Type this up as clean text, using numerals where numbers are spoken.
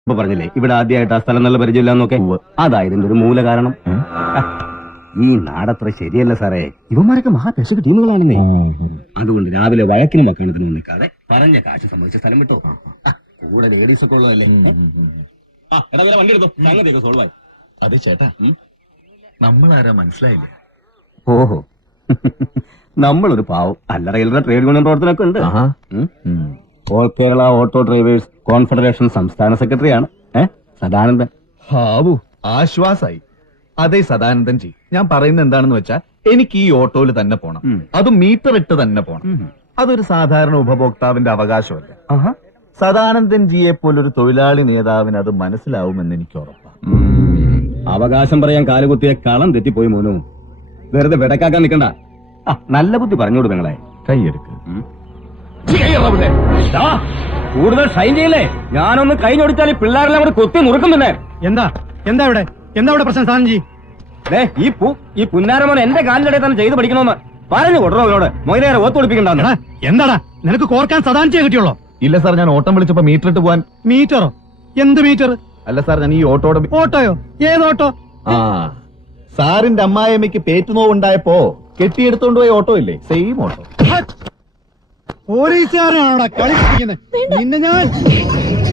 ഇപ്പൊ പറഞ്ഞില്ലേ ഇവിടെ ആദ്യമായിട്ട് ആ സ്ഥലം നല്ല പരിചയമില്ലാന്നൊക്കെ. അതാ ഇതിന്റെ ഒരു മൂല കാരണം. ഈ നാടത്ര ശരിയല്ല സാറേ. ഇവന്മാരൊക്കെ മഹാപെശക് ടീമുകളാണെന്നേ. അതുകൊണ്ട് രാവിലെ വഴക്കിനും വക്കാണത്തിനും നിൽക്കാതെ പറഞ്ഞ കാശ് സംബന്ധിച്ച സ്ഥലം വിട്ടോ. കൂടെ ലേഡീസ് ഒക്കെ ഉള്ളതല്ലേ. വണ്ടി എടുത്തോ, സംഗതിയൊക്കെ സോൾവ് ആയി. അത് ചേട്ടാ, നമ്മളാരാ മനസ്സിലായില്ല. ഓഹോ, നമ്മളൊരു പാവം അല്ലറയിലുള്ള ട്രേഡ് യൂണിയൻ പ്രവർത്തനമൊക്കെ ഉണ്ട്. All Kerala auto drivers confederation സംസ്ഥാന സെക്രട്ടറിയാണ് സദാനന്ദൻ. ഹാവു, ആശ്വാസായി. അതെ സദാനന്ദൻ ജി, ഞാൻ പറയുന്നത് എന്താണെന്ന് വെച്ചാൽ എനിക്ക് ഈ ഓട്ടോയിൽ തന്നെ പോണം. അതും മീറ്റർ ഇട്ട് തന്നെ പോണം. അതൊരു സാധാരണ ഉപഭോക്താവിന്റെ അവകാശമല്ല. സദാനന്ദൻ ജിയെ പോലൊരു തൊഴിലാളി നേതാവിന് അത് മനസ്സിലാവുമെന്ന് എനിക്ക് ഉറപ്പാണ്. അവകാശം പറയാൻ കാലുകുത്തിയ കളം തെറ്റിപ്പോയി മോനു. വെറുതെ വെടക്കാക്കാൻ നിൽക്കണ്ട. നല്ല ബുദ്ധി പറഞ്ഞോട് നിങ്ങളെ. കൈയെടുക്ക്. കൂടുതൽ ഷൈൻ ചെയ്യില്ലേ. ഞാനൊന്ന് കഴിഞ്ഞൊടിച്ചാൽ ഈ പിള്ളേരെല്ലാം കൂടെ കൊത്തി മുറുക്കുന്നില്ലേ. എന്താ ഇവിടെ പ്രശ്നം സാധനം ജി? ഈ പുന്നാരമോൻ എന്റെ കാലിന്റെ തന്നെ ചെയ്ത് പഠിക്കണമെന്ന് പറഞ്ഞു കൊടുറോ അവരോട്. മൊയിലേറെ ഓത്തൊളിപ്പിക്കണ്ടെന്ന്. എന്താടാ നിനക്ക് കോർക്കാൻ സദാനിച്ചേ കിട്ടിയുള്ളോ? ഇല്ല സാർ, ഞാൻ ഓട്ടം വിളിച്ചപ്പോ മീറ്റർ ഇട്ട് പോവാൻ. മീറ്ററോ? എന്ത് മീറ്റർ? അല്ല സാർ, ഞാൻ ഈ ഓട്ടോയുടെ. ഓട്ടോയോ? ഏത് ഓട്ടോ? സാറിന്റെ അമ്മായിയമ്മയ്ക്ക് പേറ്റുനോവുണ്ടായപ്പോ കെട്ടിയെടുത്തോണ്ട് പോയ ഓട്ടോ ഇല്ലേ, സെയിം ഓട്ടോ. പോലീസുകാരനാണോടാ കളിപ്പിക്കുന്നത്? നിന്നെ ഞാൻ